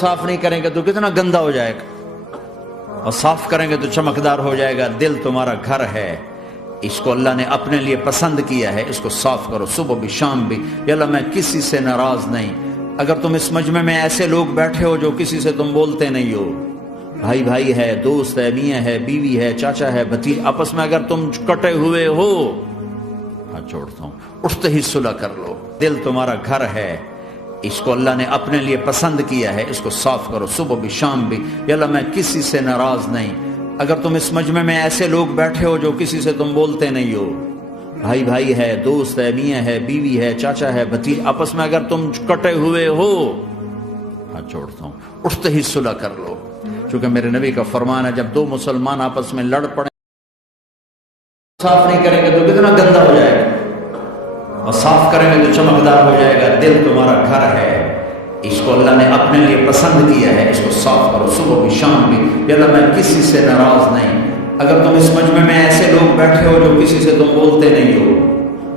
صاف نہیں کریں گے تو کتنا گندا ہو جائے گا، اور صاف کریں گے تو چمکدار ہو جائے گا۔ دل تمہارا گھر ہے، اس کو اللہ نے اپنے لیے پسند کیا ہے، اس کو صاف کرو صبح بھی شام بھی۔ یا اللہ میں کسی سے ناراض نہیں۔ اگر تم اس مجمع میں ایسے لوگ بیٹھے ہو جو کسی سے تم بولتے نہیں ہو، بھائی بھائی ہے، دوست ہے، میاں ہے، بیوی ہے، چاچا ہے، بھتیجا، آپس میں اگر تم کٹے ہوئے ہو، ہاتھ چھوڑتا ہوں، اٹھتے ہی صلح کر لو۔ دل تمہارا گھر ہے، اس کو اللہ نے اپنے لیے پسند کیا ہے، اس کو صاف کرو صبح بھی شام بھی۔ یا اللہ میں کسی سے ناراض نہیں۔ اگر تم اس مجمع میں ایسے لوگ بیٹھے ہو جو کسی سے تم بولتے نہیں ہو، بھائی بھائی ہے، دوست ہے، میاں ہے، بیوی ہے، چاچا ہے، بھتیجا، آپس میں اگر تم کٹے ہوئے ہو، ہاتھ چھوڑتا ہوں، اٹھتے ہی صلح کر لو۔ چونکہ میرے نبی کا فرمان ہے، جب دو مسلمان آپس میں لڑ پڑیں، صاف نہیں کریں گے تو کتنا گندا ہو جائے گا، اور صاف کریں گے تو چمکدار ہو جائے گا۔ دل تمہارا گھر ہے، اس کو اللہ نے اپنے لیے پسند کیا ہے، اس کو صاف کرو صبح بھی شام بھی۔ یا اللہ میں کسی سے ناراض نہیں۔ اگر تم اس مجمع میں ایسے لوگ بیٹھے ہو جو کسی سے تم بولتے نہیں ہو،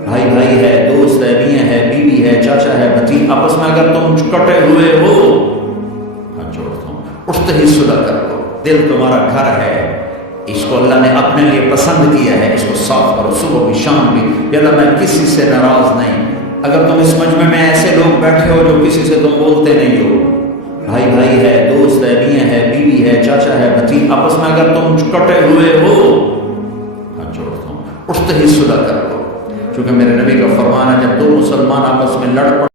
بھائی بھائی ہے، دوست ہے، میاں ہے، بیوی ہے، چاچا ہے، بھتیجا، آپس میں اگر تم کٹے ہوئے ہو، ہاتھ چھوڑتا ہوں، اٹھتے ہی صلح کر لو۔ دل تمہارا گھر ہے، اس کو اللہ نے اپنے لیے پسند کیا ہے، اس کو صاف کرو صبح بھی شام بھی۔ یا اللہ میں کسی سے ناراض نہیں۔ اگر تم اس مجمع میں ایسے لوگ بیٹھے ہو جو کسی سے تم بولتے نہیں ہو، بھائی بھائی ہے، دوست ہے، میاں ہے، بیوی ہے، چاچا ہے، بھتیجا، آپس میں اگر تم کٹے ہوئے ہو، ہاتھ چھوڑتا ہوں، اٹھتے ہی صلح کر لو۔ چونکہ میرے نبی کا فرمان ہے، جب دو مسلمان آپس میں لڑ پڑیں،